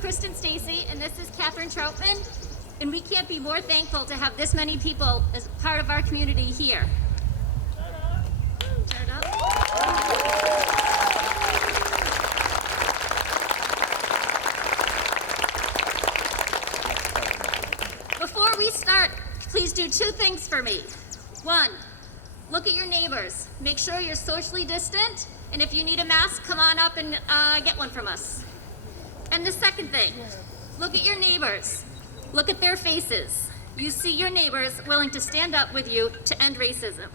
Kristen Stacy, and this is Catherine Troutman, and we can't be more thankful to have this many people as part of our community here. Turn it up. Before we start, please do two things for me. One, look at your neighbors. Make sure you're socially distant, and if you need a mask, come on up and get one from us. And the second thing, look at your neighbors. Look at their faces. You see your neighbors willing to stand up with you to end racism.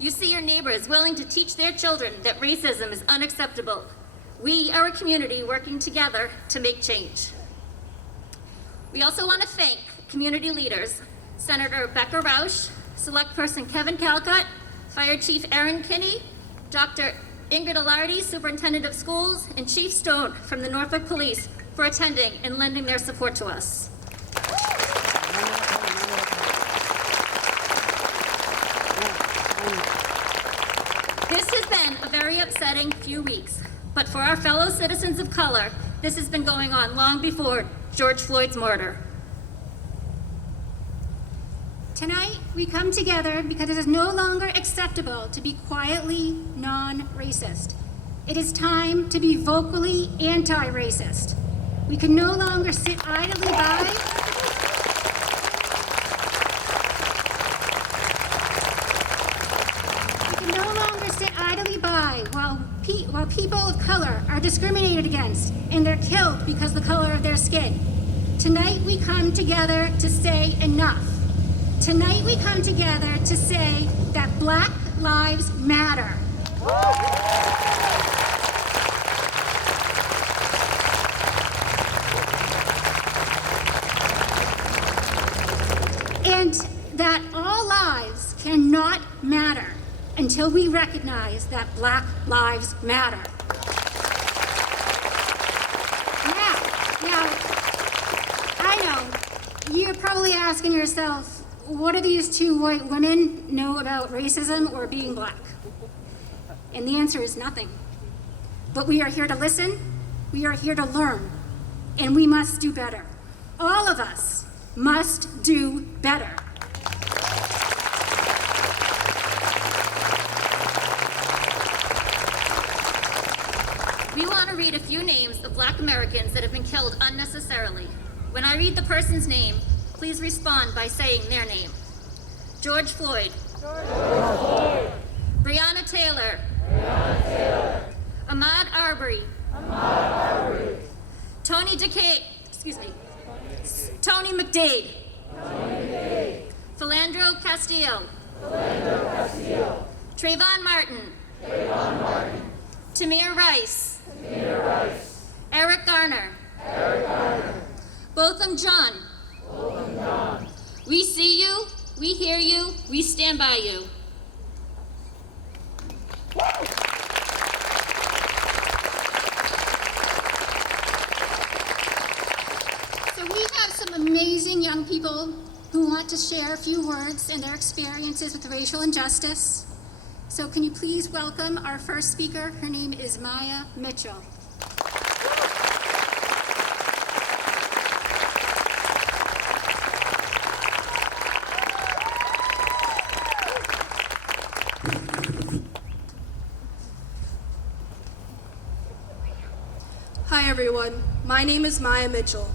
You see your neighbors willing to teach their children that racism is unacceptable. We are a community working together to make change. We also want to thank community leaders, Senator Becca Rausch, Select Person Kevin Calcutt, Fire Chief Aaron Kinney, Dr. Ingrid Alardi, Superintendent of Schools, and Chief Stone from the Norfolk Police for attending and lending their support to us. This has been a very upsetting few weeks, but for our fellow citizens of color, this has been going on long before George Floyd's murder. Tonight, we come together because it is no longer acceptable to be quietly non-racist. It is time to be vocally anti-racist. We can no longer sit idly by. We can no longer sit idly by while people of color are discriminated against and they're killed because of the color of their skin. Tonight, we come together to say enough. Tonight we come together to say that Black Lives Matter. And that all lives cannot matter until we recognize that Black Lives Matter. Now, I know, you're probably asking yourself, what do these two white women know about racism or being black? And the answer is nothing. But we are here to listen, we are here to learn, and we must do better. All of us must do better. We want to read a few names of Black Americans that have been killed unnecessarily. When I read the person's name, please respond by saying their name. George Floyd. George Floyd. Breonna Taylor. Breonna Taylor. Ahmaud Arbery. Ahmaud Arbery. Tony McDade. Tony McDade. Philandro Castillo. Philandro Castillo. Trayvon Martin. Trayvon Martin. Tamir Rice. Tamir Rice. Eric Garner. Eric Garner. Botham John. Botham John. We see you, we hear you, we stand by you. So we have some amazing young people who want to share a few words and their experiences with racial injustice. So can you please welcome our first speaker? Her name is Maya Mitchell. Hi everyone, my name is Maya Mitchell.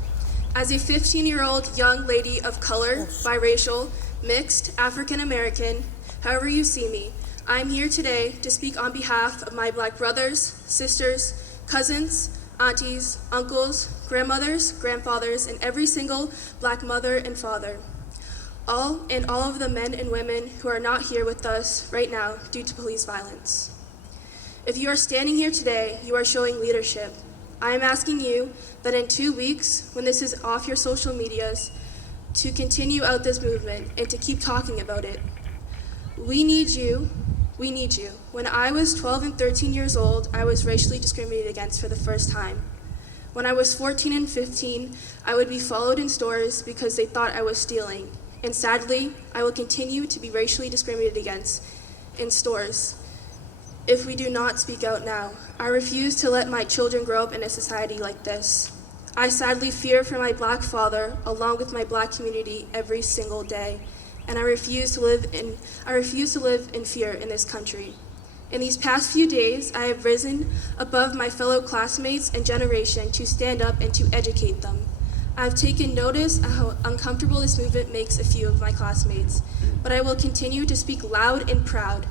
As a 15-year-old young lady of color, biracial, mixed, African American, however you see me, I'm here today to speak on behalf of my Black brothers, sisters, cousins, aunties, uncles, grandmothers, grandfathers, and every single Black mother and father. All of the men and women who are not here with us right now due to police violence. If you are standing here today, you are showing leadership. I am asking you that in 2 weeks, when this is off your social medias, to continue out this movement and to keep talking about it. We need you. We need you. When I was 12 and 13 years old, I was racially discriminated against for the first time. When I was 14 and 15, I would be followed in stores because they thought I was stealing. And sadly, I will continue to be racially discriminated against in stores if we do not speak out now. I refuse to let my children grow up in a society like this. I sadly fear for my Black father, along with my Black community, every single day, and I refuse to live in fear in this country. In these past few days, I have risen above my fellow classmates and generation to stand up and to educate them. I've taken notice of how uncomfortable this movement makes a few of my classmates, but I will continue to speak loud and proud.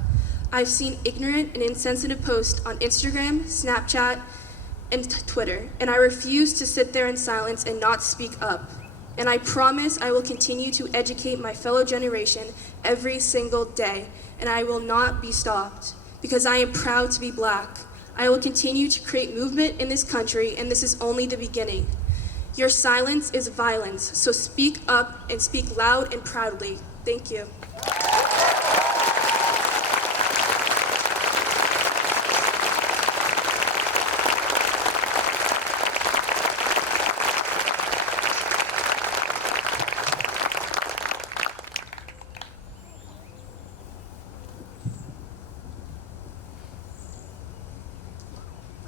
I've seen ignorant and insensitive posts on Instagram, Snapchat, and Twitter, and I refuse to sit there in silence and not speak up. And I promise I will continue to educate my fellow generation every single day, and I will not be stopped, because I am proud to be Black. I will continue to create movement in this country, and this is only the beginning. Your silence is violence, so speak up and speak loud and proudly. Thank you.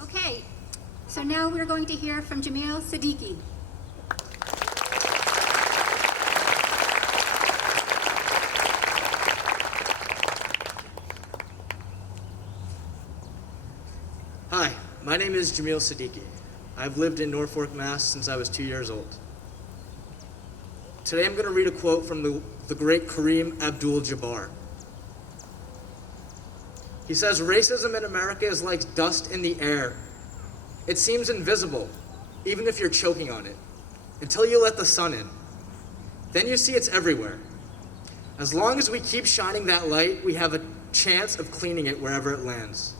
Okay, so now we're going to hear from Jamil Siddiqui. Hi, my name is Jamil Siddiqui. I've lived in Norfolk, Mass. since I was 2 years old. Today I'm going to read a quote from the great Kareem Abdul-Jabbar. He says, "Racism in America is like dust in the air. It seems invisible, even if you're choking on it, until you let the sun in. Then you see it's everywhere. As long as we keep shining that light, we have a chance of cleaning it wherever it lands.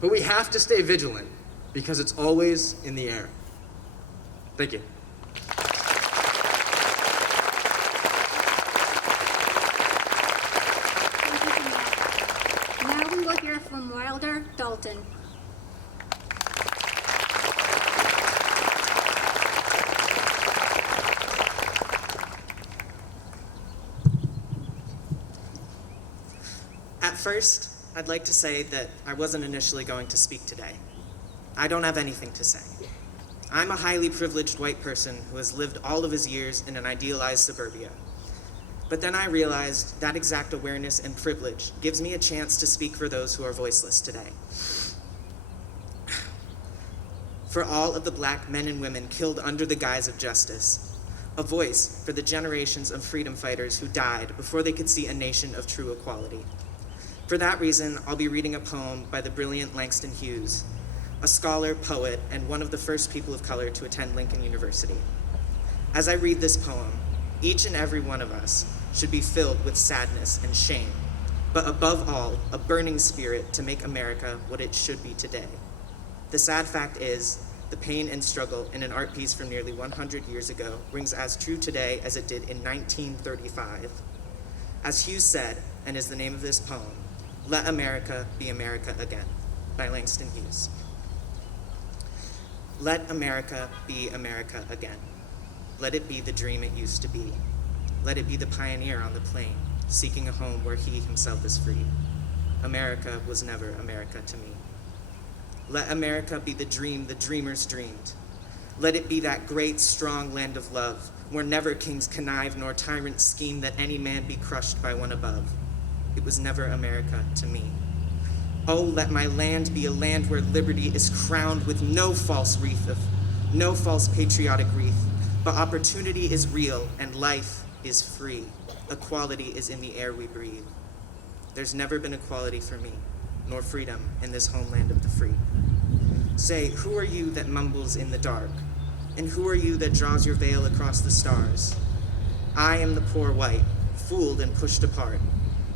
But we have to stay vigilant, because it's always in the air." Thank you. Thank you, Jamil. Now we will hear from Wilder Dalton. At first, I'd like to say that I wasn't initially going to speak today. I don't have anything to say. I'm a highly privileged white person who has lived all of his years in an idealized suburbia. But then I realized that exact awareness and privilege gives me a chance to speak for those who are voiceless today. For all of the Black men and women killed under the guise of justice. A voice for the generations of freedom fighters who died before they could see a nation of true equality. For that reason, I'll be reading a poem by the brilliant Langston Hughes, a scholar, poet, and one of the first people of color to attend Lincoln University. As I read this poem, each and every one of us should be filled with sadness and shame, but above all, a burning spirit to make America what it should be today. The sad fact is, the pain and struggle in an art piece from nearly 100 years ago rings as true today as it did in 1935. As Hughes said, and is the name of this poem, "Let America be America again," by Langston Hughes. Let America be America again. Let it be the dream it used to be. Let it be the pioneer on the plain, seeking a home where he himself is free. America was never America to me. Let America be the dream the dreamers dreamed. Let it be that great, strong land of love, where never kings connive nor tyrants scheme that any man be crushed by one above. It was never America to me. Oh, let my land be a land where liberty is crowned with no false patriotic wreath, but opportunity is real and life is free. Equality is in the air we breathe. There's never been equality for me, nor freedom in this homeland of the free. Say, who are you that mumbles in the dark? And who are you that draws your veil across the stars? I am the poor white, fooled and pushed apart.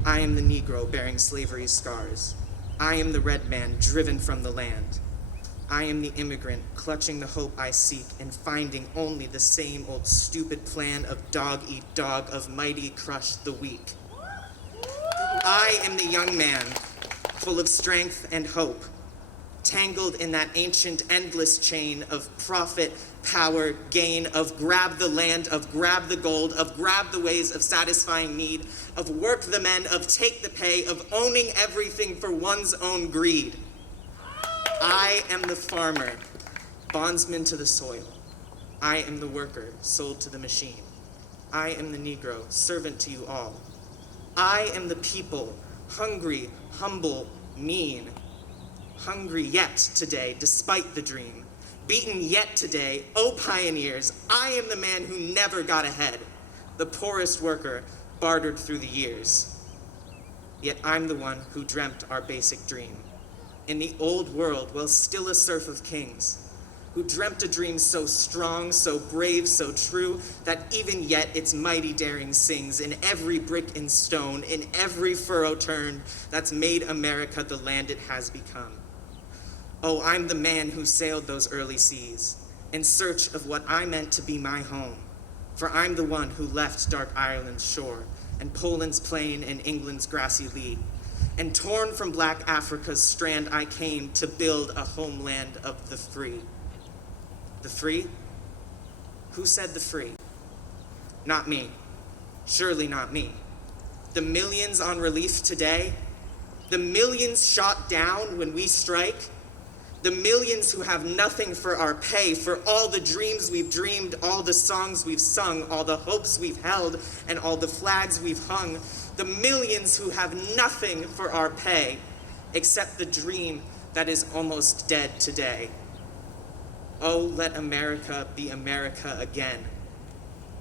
I am the Negro bearing slavery's scars. I am the red man driven from the land. I am the immigrant clutching the hope I seek and finding only the same old stupid plan of dog eat dog, of mighty crush the weak. I am the young man full of strength and hope, tangled in that ancient endless chain of profit, power, gain, of grab the land, of grab the gold, of grab the ways of satisfying need, of work the men, of take the pay, of owning everything for one's own greed. I am the farmer, bondsman to the soil, I am the worker sold to the machine. I am the Negro, servant to you all. I am the people, hungry, humble, mean. Hungry yet today, despite the dream. Beaten yet today, O pioneers, I am the man who never got ahead. The poorest worker, bartered through the years. Yet I'm the one who dreamt our basic dream. In the old world, while still a serf of kings, who dreamt a dream so strong, so brave, so true, that even yet its mighty daring sings in every brick and stone, in every furrow turned, that's made America the land it has become. Oh, I'm the man who sailed those early seas in search of what I meant to be my home. For I'm the one who left dark Ireland's shore and Poland's plain and England's grassy lea. And torn from black Africa's strand I came to build a homeland of the free. The free? Who said the free? Not me. Surely not me. The millions on relief today, the millions shot down when we strike, the millions who have nothing for our pay, for all the dreams we've dreamed, all the songs we've sung, all the hopes we've held, and all the flags we've hung, the millions who have nothing for our pay, except the dream that is almost dead today. Oh, let America be America again,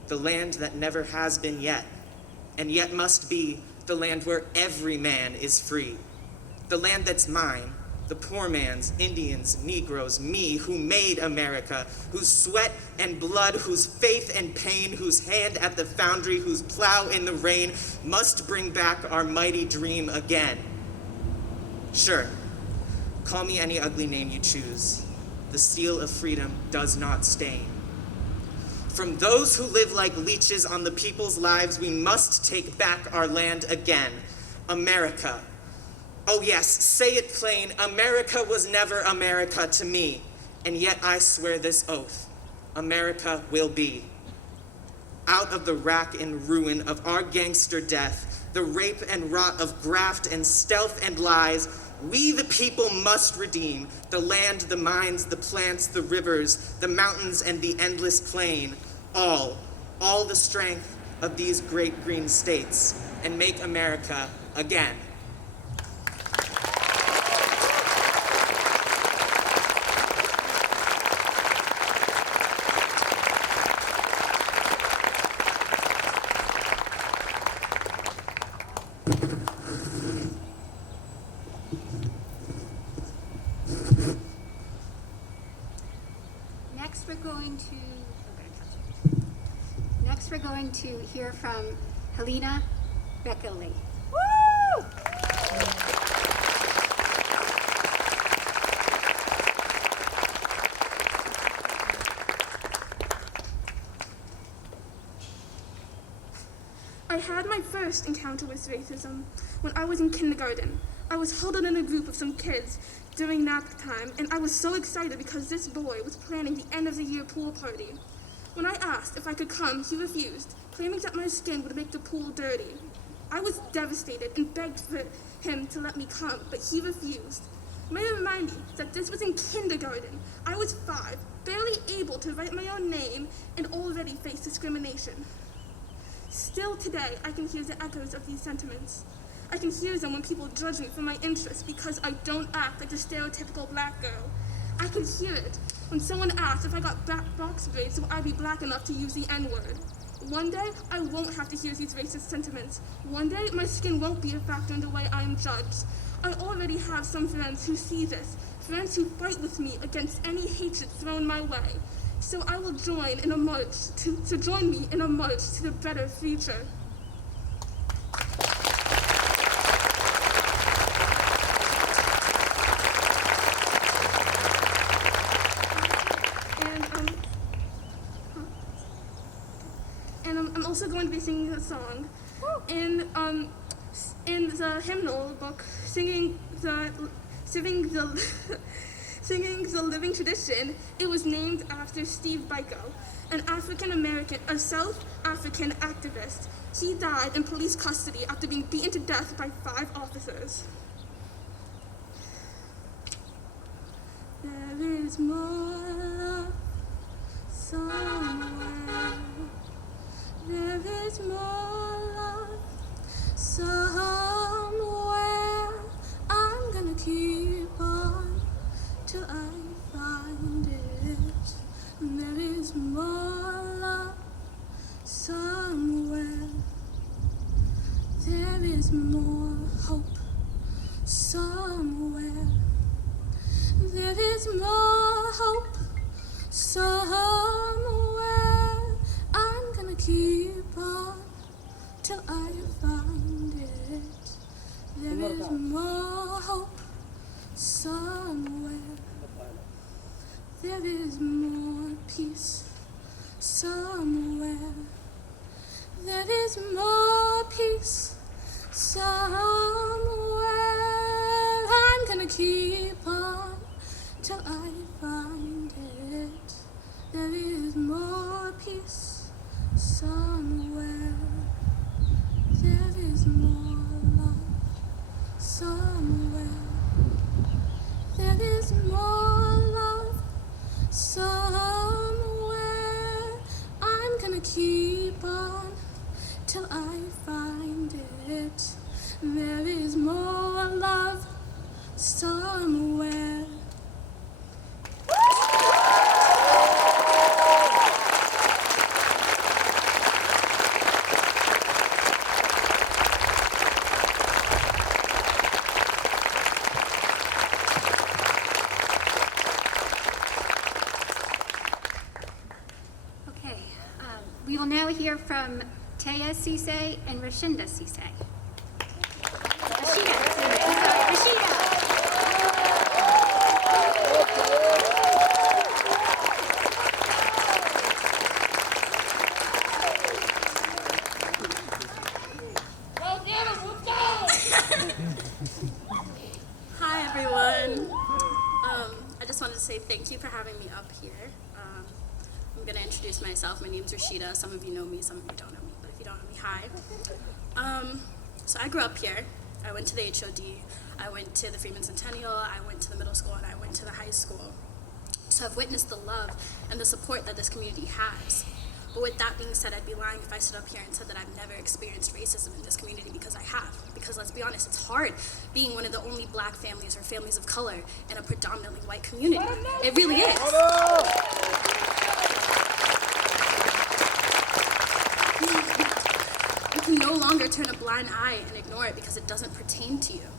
the land that never has been yet, and yet must be the land where every man is free, the land that's mine, the poor man's, Indians, Negroes, me, who made America, whose sweat and blood, whose faith and pain, whose hand at the foundry, whose plow in the rain, must bring back our mighty dream again. Sure, call me any ugly name you choose. The steel of freedom does not stain. From those who live like leeches on the people's lives, we must take back our land again. America. Oh yes, say it plain, America was never America to me, and yet I swear this oath, America will be. Out of the rack and ruin of our gangster death, the rape and rot of graft and stealth and lies, we the people must redeem the land, the mines, the plants, the rivers, the mountains, and the endless plain, all the strength of these great green states, and make America again. Next we're going to hear from Helena Beckley. Woo! I had my first encounter with racism when I was in kindergarten. I was huddled in a group of some kids during nap time, and I was so excited because this boy was planning the end of the year pool party. When I asked if I could come, he refused, claiming that my skin would make the pool dirty. I was devastated and begged for him to let me come, but he refused. May I remind you that this was in kindergarten. I was 5, barely able to write my own name, and already faced discrimination. Still today, I can hear the echoes of these sentiments. I can hear them when people judge me for my interests because I don't act like the stereotypical black girl. I can hear it when someone asks if I got box braids so I'd be black enough to use the N-word. One day, I won't have to hear these racist sentiments. One day, my skin won't be a factor in the way I am judged. I already have some friends who see this, friends who fight with me against any hatred thrown my way. So I will join in a march to join me in a march to the better future. I'm also going to be singing a song. In the hymnal book, singing the living tradition, it was named after Steve Biko, an a South African activist. He died in police custody after being beaten to death by 5 officers. There is more, somewhere. There is more love somewhere. I'm gonna keep on till I find it. There is more love somewhere. There is more hope somewhere. There is more hope somewhere. I'm gonna keep on till I find it. There is more hope somewhere. There is more peace somewhere. There is more peace somewhere. I'm gonna keep on till I find it. There is more peace somewhere. There is more love somewhere. There is more love somewhere. I'm gonna keep on till I find it. There is more love somewhere. Okay, we will now hear from Taya Cisse and Rashinda Cisse. Rashida. Hi, everyone. I just wanted to say thank you for having me up here. I'm going to introduce myself. My name's Rashida. Some of you know me, some of you don't know me, but if you don't know me, hi. So I grew up here. I went to the HOD. I went to the Freeman Centennial. I went to the middle school, and I went to the high school. So I've witnessed the love and the support that this community has. But with that being said, I'd be lying if I stood up here and said that I've never experienced racism in this community, because I have. Because let's be honest, it's hard being one of the only black families or families of color in a predominantly white community. It really is. You can no longer turn a blind eye and ignore it because it doesn't pertain to you.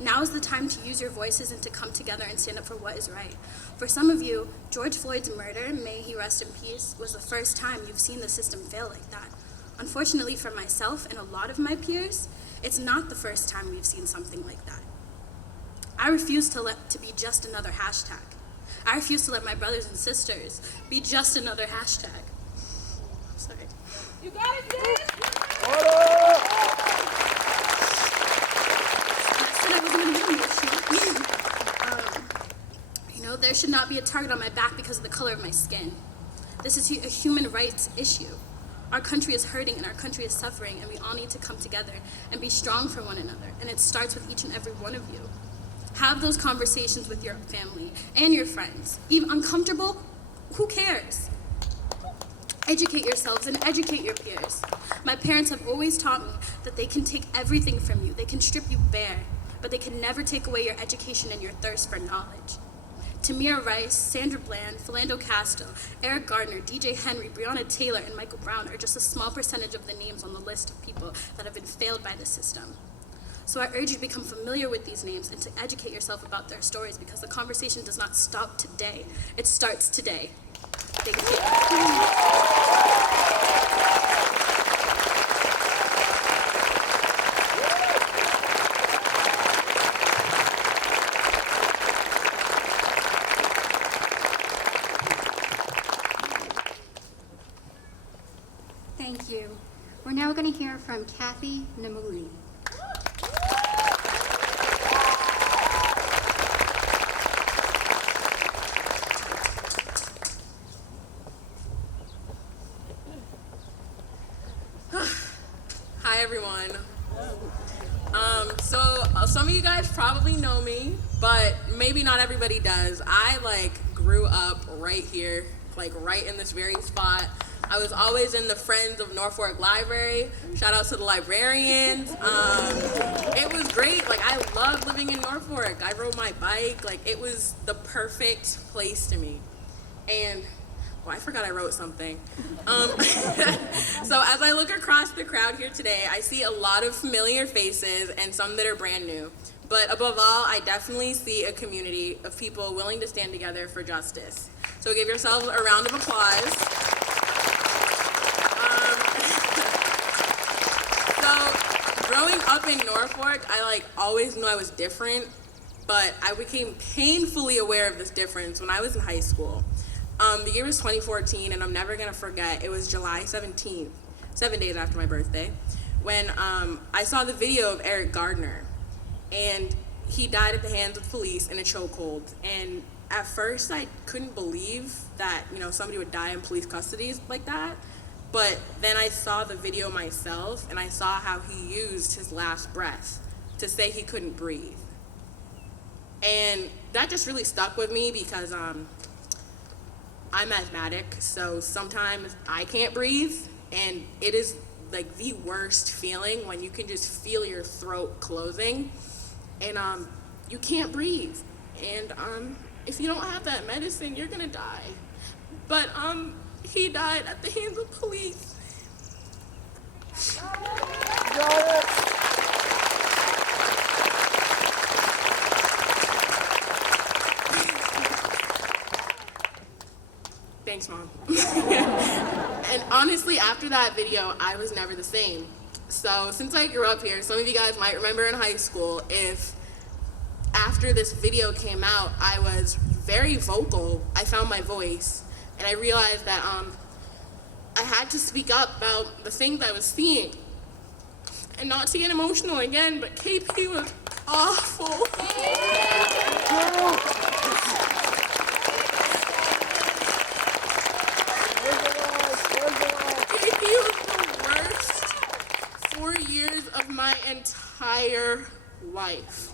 Now is the time to use your voices and to come together and stand up for what is right. For some of you, George Floyd's murder, may he rest in peace, was the first time you've seen the system fail like that. Unfortunately for myself and a lot of my peers, it's not the first time we've seen something like that. I refuse to be just another hashtag. I refuse to let my brothers and sisters be just another hashtag. Sorry. You got it, sis! There should not be a target on my back because of the color of my skin. This is a human rights issue. Our country is hurting and our country is suffering, and we all need to come together and be strong for one another, and it starts with each and every one of you. Have those conversations with your family and your friends. Even uncomfortable, who cares? Educate yourselves and educate your peers. My parents have always taught me that they can take everything from you. They can strip you bare, but they can never take away your education and your thirst for knowledge. Tamir Rice, Sandra Bland, Philando Castile, Eric Gardner, DJ Henry, Breonna Taylor, and Michael Brown are just a small percentage of the names on the list of people that have been failed by the system. So I urge you to become familiar with these names and to educate yourself about their stories, because the conversation does not stop today. It starts today. Thank you. Thank you. We're now going to hear from Kathy Namuli. Hi everyone. Some of you guys probably know me, but maybe not everybody does. I grew up right here like right in this very spot. I was always in the Friends of Norfolk Library. Shout out to the librarians. It was great. Like, I loved living in Norfolk. I rode my bike. Like, it was the perfect place to me. And, I forgot I wrote something. So as I look across the crowd here today, I see a lot of familiar faces and some that are brand new. But above all, I definitely see a community of people willing to stand together for justice. So give yourselves a round of applause. So growing up in Norfolk, I always knew I was different, but I became painfully aware of this difference when I was in high school. The year was 2014, and I'm never gonna forget, it was July 17th, 7 days after my birthday, when I saw the video of Eric Gardner, and he died at the hands of police in a chokehold. And at first, I couldn't believe that, somebody would die in police custody like that. But then I saw the video myself, and I saw how he used his last breath to say he couldn't breathe. And that just really stuck with me because I'm asthmatic, so sometimes I can't breathe, and it is like the worst feeling when you can just feel your throat closing, and you can't breathe. And if you don't have that medicine, you're gonna die. But he died at the hands of police. Thanks, Mom. And honestly, after that video, I was never the same. So since I grew up here, some of you guys might remember in high school, if after this video came out, I was very vocal, I found my voice, and I realized that I had to speak up about the things I was seeing. And not to get emotional again, but KP was awful. Of my entire life.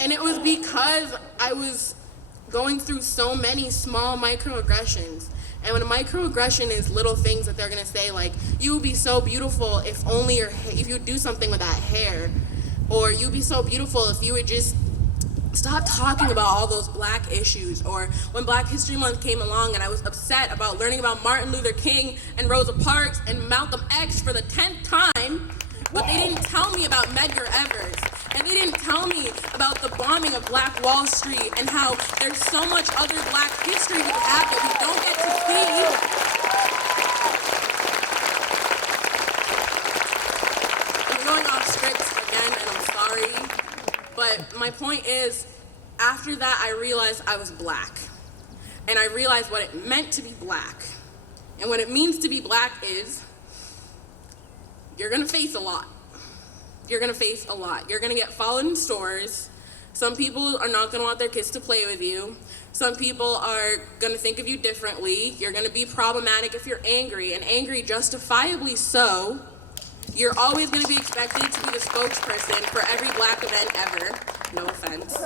And it was because I was going through so many small microaggressions. And when a microaggression is little things that they're gonna say, like, you would be so beautiful if only if you would do something with that hair, or you'd be so beautiful if you would just stop talking about all those black issues. Or when Black History Month came along and I was upset about learning about Martin Luther King and Rosa Parks and Malcolm X for the 10th time, but they didn't tell me about Medgar Evers, and they didn't tell me about the bombing of Black Wall Street and how there's so much other black history we have that we don't get to see. I'm going off script again, and I'm sorry, but my point is, after that, I realized I was black, and I realized what it meant to be black. And what it means to be black is, you're gonna face a lot. You're gonna face a lot. You're gonna get followed in stores. Some people are not gonna want their kids to play with you. Some people are gonna think of you differently. You're gonna be problematic if you're angry, and angry justifiably so. You're always gonna be expected to be the spokesperson for every black event ever. No offense.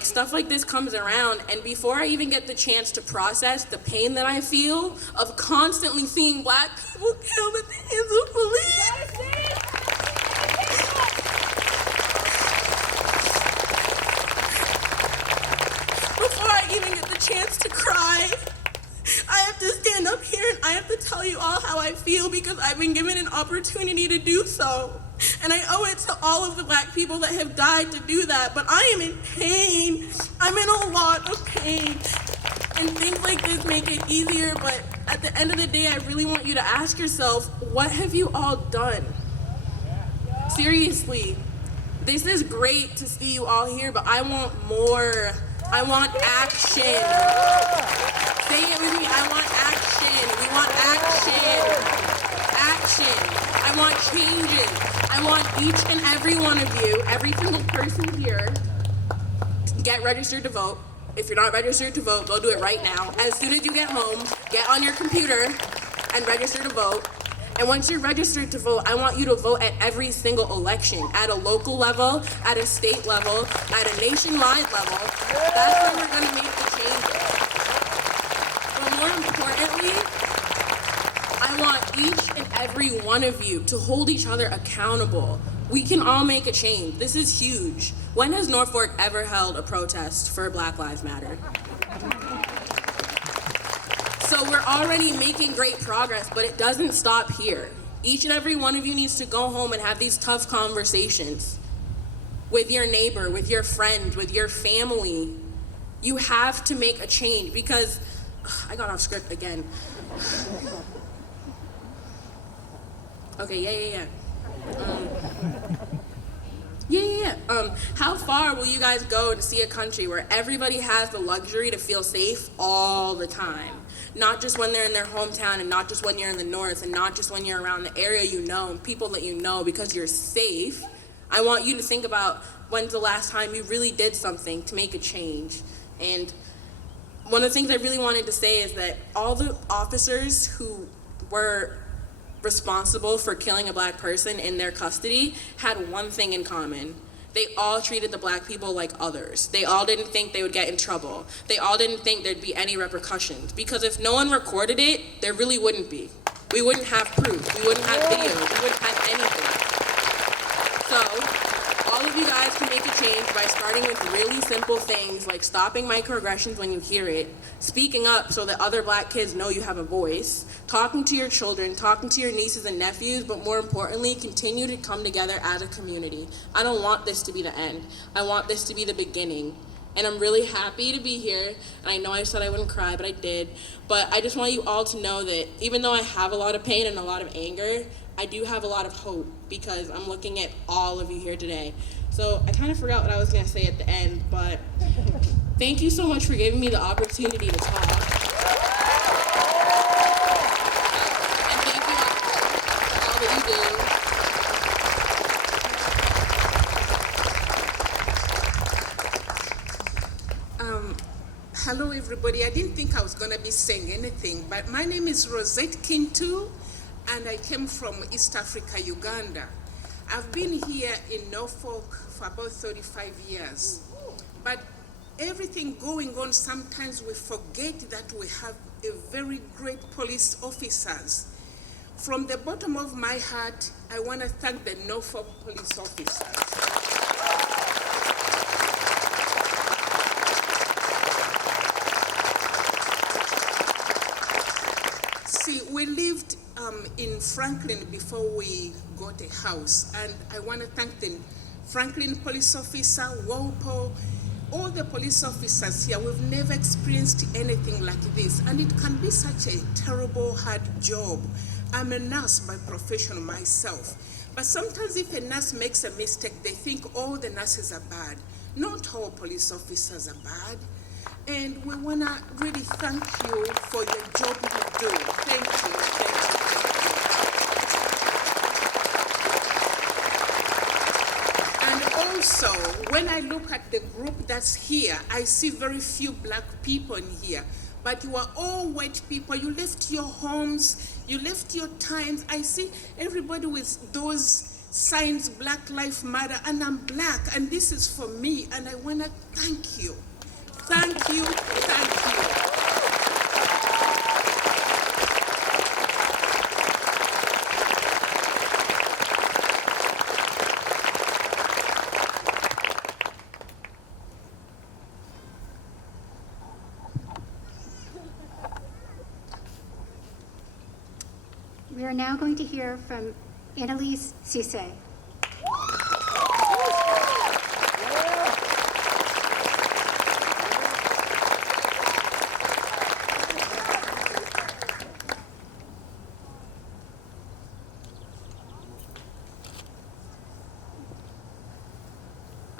Stuff like this comes around, and before I even get the chance to process the pain that I feel of constantly seeing black people killed at the hands of police, before I even get the chance to cry, I have to stand up here and I have to tell you all how I feel because I've been given an opportunity to do so. And I owe it to all of the black people that have died to do that, but I am in pain. I'm in a lot of pain. And things like this make it easier, but at the end of the day, I really want you to ask yourself, what have you all done? Seriously, this is great to see you all here, but I want more. I want action. Say it with me, I want action. We want action. Action. I want changes. I want each and every one of you, every single person here, get registered to vote. If you're not registered to vote, go do it right now. As soon as you get home, get on your computer and register to vote. And once you're registered to vote, I want you to vote at every single election, at a local level, at a state level, at a nationwide level. That's where we're gonna make the changes. But more importantly, I want each and every one of you to hold each other accountable. We can all make a change. This is huge. When has Norfolk ever held a protest for Black Lives Matter? So we're already making great progress, but it doesn't stop here. Each and every one of you needs to go home and have these tough conversations with your neighbor, with your friend, with your family. You have to make a change because, I got off script again. Okay, how far will you guys go to see a country where everybody has the luxury to feel safe all the time? Not just when they're in their hometown, and not just when you're in the north, and not just when you're around the area you know and people that you know because you're safe. I want you to think about when's the last time you really did something to make a change. And one of the things I really wanted to say is that all the officers who were responsible for killing a Black person in their custody had one thing in common. They all treated the Black people like others. They all didn't think they would get in trouble. They all didn't think there'd be any repercussions. Because if no one recorded it, there really wouldn't be. We wouldn't have proof. We wouldn't have videos. We wouldn't have anything. So, all of you guys can make a change by starting with really simple things like stopping microaggressions when you hear it, speaking up so that other Black kids know you have a voice, talking to your children, talking to your nieces and nephews, but more importantly, continue to come together as a community. I don't want this to be the end. I want this to be the beginning. And I'm really happy to be here. And I know I said I wouldn't cry, but I did. But I just want you all to know that even though I have a lot of pain and a lot of anger, I do have a lot of hope because I'm looking at all of you here today. So I kind of forgot what I was going to say at the end, but thank you so much for giving me the opportunity to talk. And thank you for all that you do. Hello, everybody. I didn't think I was going to be saying anything, but my name is Rosette Kintu, and I came from East Africa, Uganda. I've been here in Norfolk for about 35 years. But everything going on, sometimes we forget that we have a very great police officers. From the bottom of my heart, I want to thank the Norfolk police officers. See, we lived in Franklin before we got a house, and I want to thank the Franklin police officer, Walpole, all the police officers here. We've never experienced anything like this, and it can be such a terrible, hard job. I'm a nurse by profession myself, but sometimes if a nurse makes a mistake, they think all the nurses are bad. Not all police officers are bad. And we want to really thank you for the job you do. Thank you, thank you, thank you. And also, when I look at the group that's here, I see very few Black people in here. But you are all white people. You left your homes, you left your times. I see everybody with those signs, Black Lives Matter, and I'm Black, and this is for me, and I want to thank you. Thank you, thank you. We are now going to hear from Annalise Cisse.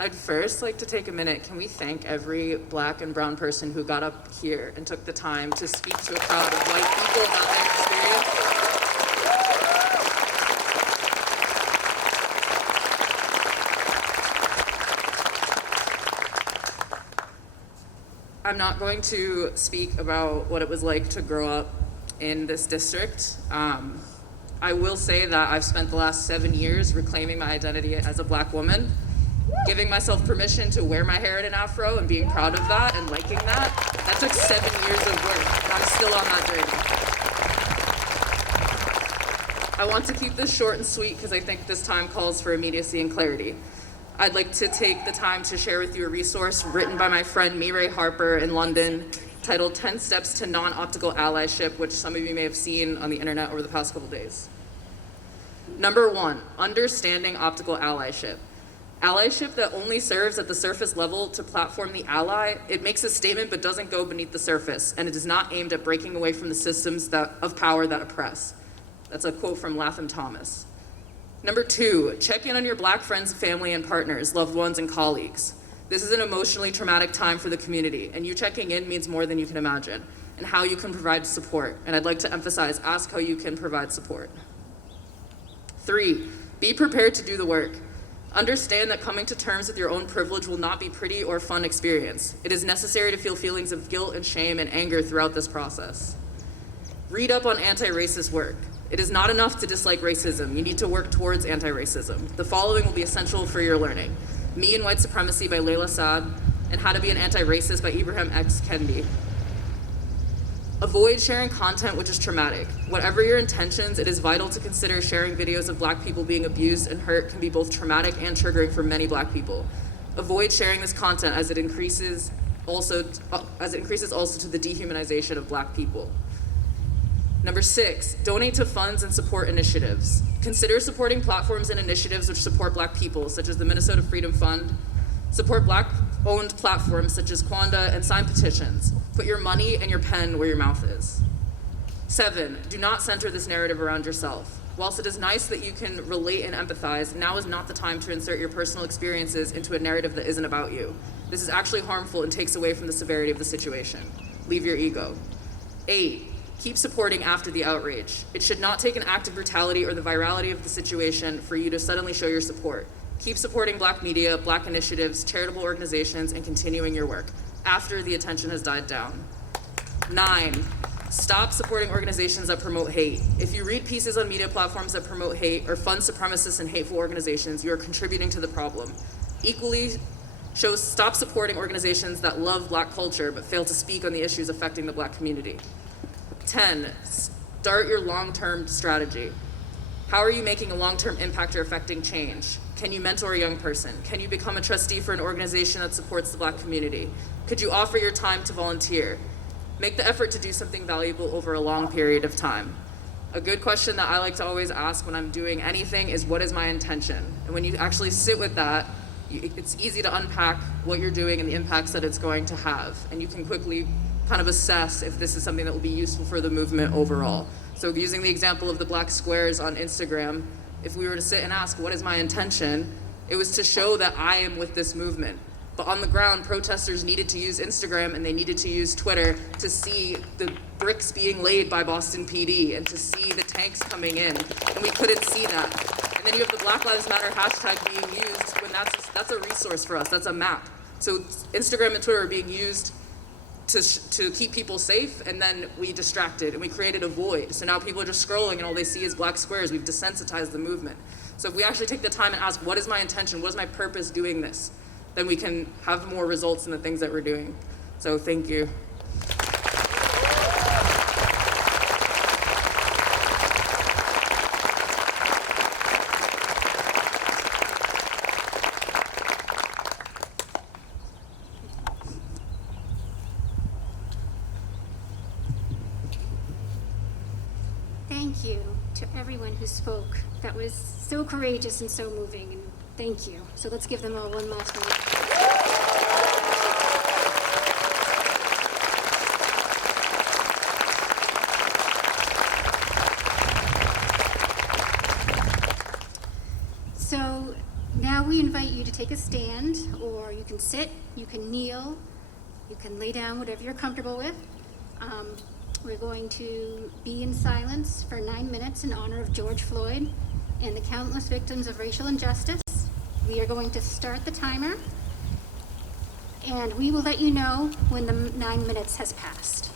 I'd first like to take a minute. Can we thank every Black and brown person who got up here and took the time to speak to a crowd of white people about their experience? I'm not going to speak about what it was like to grow up in this district. I will say that I've spent the last 7 years reclaiming my identity as a Black woman, giving myself permission to wear my hair in an afro and being proud of that and liking that. That took 7 years of work, and I'm still on that journey. I want to keep this short and sweet because I think this time calls for immediacy and clarity. I'd like to take the time to share with you a resource written by my friend Mireille Harper in London titled 10 Steps to Non-Optical Allyship, which some of you may have seen on the internet over the past couple days. Number 1, understanding optical allyship. Allyship that only serves at the surface level to platform the ally, it makes a statement but doesn't go beneath the surface, and it is not aimed at breaking away from the systems of power that oppress. That's a quote from Latham Thomas. Number 2, check in on your Black friends, family, and partners, loved ones, and colleagues. This is an emotionally traumatic time for the community, and you checking in means more than you can imagine, and how you can provide support. And I'd like to emphasize, ask how you can provide support. 3, be prepared to do the work. Understand that coming to terms with your own privilege will not be pretty or fun experience. It is necessary to feel feelings of guilt and shame and anger throughout this process. Read up on anti-racist work. It is not enough to dislike racism. You need to work towards anti-racism. The following will be essential for your learning. Me and White Supremacy by Layla Saad, and How to Be an Anti-Racist by Ibrahim X. Kendi. Avoid sharing content which is traumatic. Whatever your intentions, it is vital to consider sharing videos of Black people being abused and hurt can be both traumatic and triggering for many Black people. Avoid sharing this content as it increases also to the dehumanization of Black people. Number 6, donate to funds and support initiatives. Consider supporting platforms and initiatives which support Black people, such as the Minnesota Freedom Fund. Support Black-owned platforms such as Kwanda and sign petitions. Put your money and your pen where your mouth is. 7, do not center this narrative around yourself. Whilst it is nice that you can relate and empathize, now is not the time to insert your personal experiences into a narrative that isn't about you. This is actually harmful and takes away from the severity of the situation. Leave your ego. 8, keep supporting after the outrage. It should not take an act of brutality or the virality of the situation for you to suddenly show your support. Keep supporting Black media, Black initiatives, charitable organizations, and continuing your work after the attention has died down. 9, stop supporting organizations that promote hate. If you read pieces on media platforms that promote hate or fund supremacist and hateful organizations, you are contributing to the problem. Equally, stop supporting organizations that love Black culture but fail to speak on the issues affecting the Black community. 10, start your long-term strategy. How are you making a long-term impact or affecting change? Can you mentor a young person? Can you become a trustee for an organization that supports the Black community? Could you offer your time to volunteer? Make the effort to do something valuable over a long period of time. A good question that I like to always ask when I'm doing anything is, what is my intention? And when you actually sit with that, it's easy to unpack what you're doing and the impacts that it's going to have. And you can quickly kind of assess if this is something that will be useful for the movement overall. So using the example of the Black squares on Instagram, if we were to sit and ask, what is my intention? It was to show that I am with this movement. But on the ground, protesters needed to use Instagram and they needed to use Twitter to see the bricks being laid by Boston PD and to see the tanks coming in, and we couldn't see that. And then you have the Black Lives Matter hashtag being used when that's a resource for us, that's a map. So Instagram and Twitter are being used to keep people safe, and then we distracted and we created a void. So now people are just scrolling and all they see is Black squares. We've desensitized the movement. So if we actually take the time and ask, what is my intention? What is my purpose doing this? Then we can have more results in the things that we're doing. So thank you. Thank you to everyone who spoke. That was so courageous and so moving, and thank you. So let's give them all one last round. So now we invite you to take a stand, or you can sit, you can kneel, you can lay down, whatever you're comfortable with. We're going to be in silence for 9 minutes in honor of George Floyd and the countless victims of racial injustice. We are going to start the timer, and we will let you know when the 9 minutes has passed.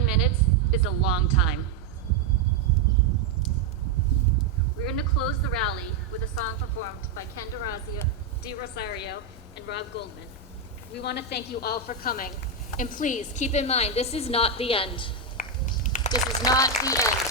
9 minutes is a long time. We're going to close the rally with a song performed by Ken DeRosario and Rob Goldman. We want to thank you all for coming. And please keep in mind, this is not the end. This is not the end.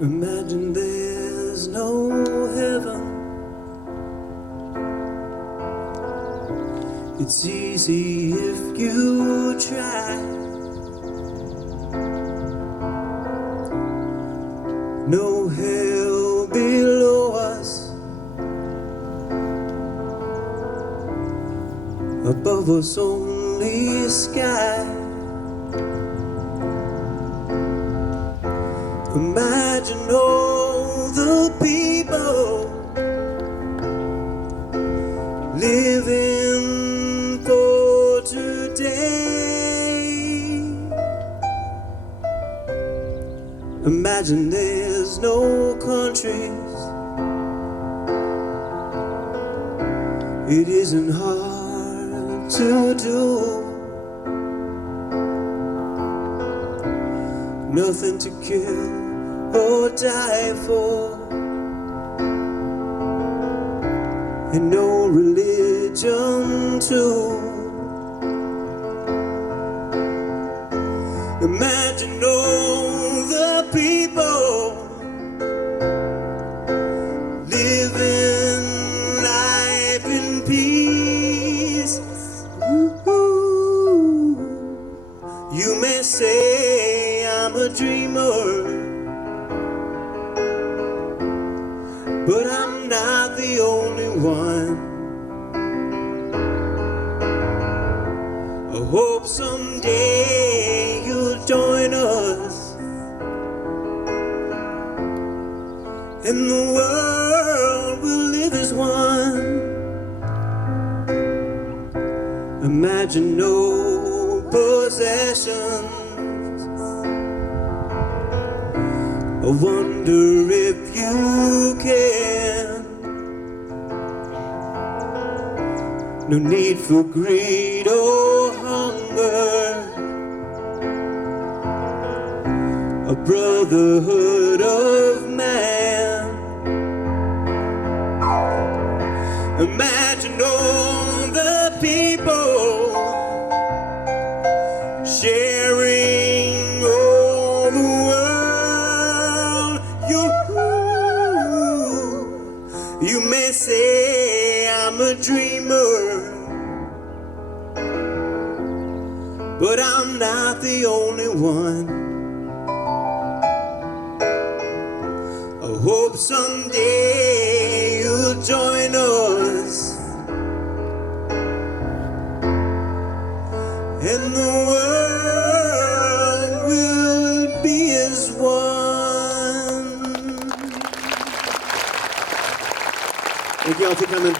Imagine there's no heaven. It's easy if you try. No hell below us, above us only sky. Imagine all the people living for today. Imagine there's no countries. It isn't hard to do. Nothing to kill or die for, and no religion too. Imagine all the people living life in peace. Ooh, you may say I'm a dreamer, but I'm not the only one. I hope someday you'll join us, and the world will live as one. Imagine no possessions. I wonder if you can. No need for greed or hunger. A brotherhood of man. Imagine all the people sharing all the world. You may say I'm a dreamer, but I'm not the only one. I hope someday you'll join us, and the world will be as one. Thank you all for coming.